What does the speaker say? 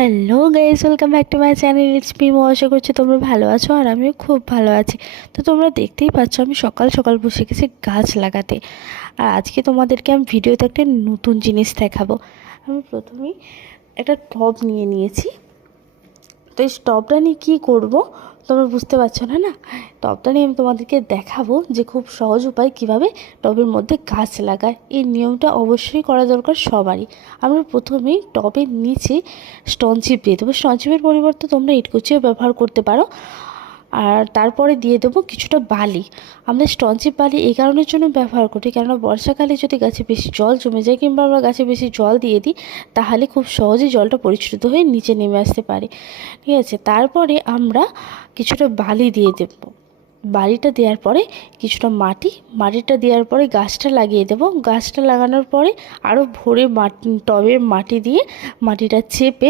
Hello guys, welcome back to my channel. It's me Mo. আশা করছি তোমরা ভালো আছো আর আমিও খুব ভালো আছি। তো তোমরা দেখতেই পাচ্ছ আমি সকাল সকাল বসে গেছি গাছ লাগাতে। আর আজকে তোমাদেরকে আমি ভিডিওতে একটা নতুন জিনিস দেখাবো। আমি প্রথমেই একটা টব নিয়ে নিয়েছি। তো এই টবটা নিয়ে কী করবো তোমরা বুঝতে পারছো না না টবটা নিয়ে আমি তোমাদেরকে দেখাবো যে খুব সহজ উপায় কিভাবে টবের মধ্যে গাছ লাগায়। এই নিয়মটা অবশ্যই করা দরকার সবারই। আমরা প্রথমেই টবের নিচে স্টনচিপ দিয়ে দেবো। স্টনচিপের পরিবর্তে তোমরা ইটকুচিও ব্যবহার করতে পারো। আর তারপরে দিয়ে দেবো কিছুটা বালি। আমরা স্টনচিপ বালি এই কারণের জন্য ব্যবহার করি, কেননা বর্ষাকালে যদি গাছে বেশি জল জমে যায় কিংবা আমরা গাছে বেশি জল দিয়ে দিই, তাহলে খুব সহজেই জলটা পরিশ্রুত হয়ে নিচে নেমে আসতে পারে। ঠিক আছে, তারপরে আমরা কিছুটা বালি দিয়ে দেব। বালিটা দেওয়ার পরে কিছুটা মাটিটা দেওয়ার পরে গাছটা লাগিয়ে দেব। গাছটা লাগানোর পরে আরও ভরে টবে মাটি দিয়ে মাটিটা চেপে